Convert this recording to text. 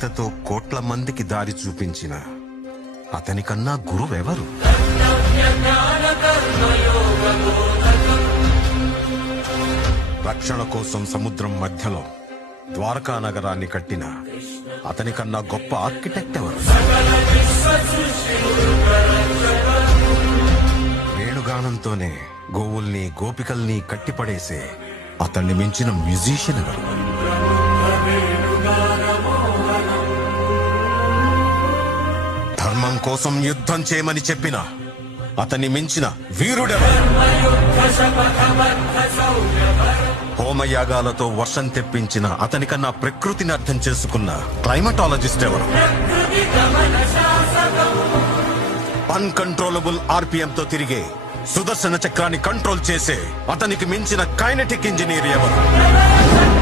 గీతతో కోట్ల మందికి దారి చూపించిన అతనికన్నా గురువెవరు? రక్షణ కోసం సముద్రం మధ్యలో ద్వారకా నగరాన్ని కట్టిన అతనికన్నా గొప్ప ఆర్కిటెక్ట్ ఎవరు? వేణుగానంతోనే గోవుల్ని గోపికల్ని కట్టిపడేసే అతన్ని మించిన మ్యూజిషియన్ ఎవరు? ధర్మం కోసం యుద్ధం చేయమని చెప్పిన అతన్ని మించిన వీరుడెవరు? హోమయాగాలతో వర్షం తెప్పించిన అతనికన్నా ప్రకృతిని అర్థం చేసుకున్న క్లైమటాలజిస్ట్ ఎవరు? అన్కంట్రోలబుల్ ఆర్పిఎం తో తిరిగే సుదర్శన చక్రాన్ని కంట్రోల్ చేసే అతనికి మించిన కైనెటిక్ ఇంజనీర్ ఎవరు?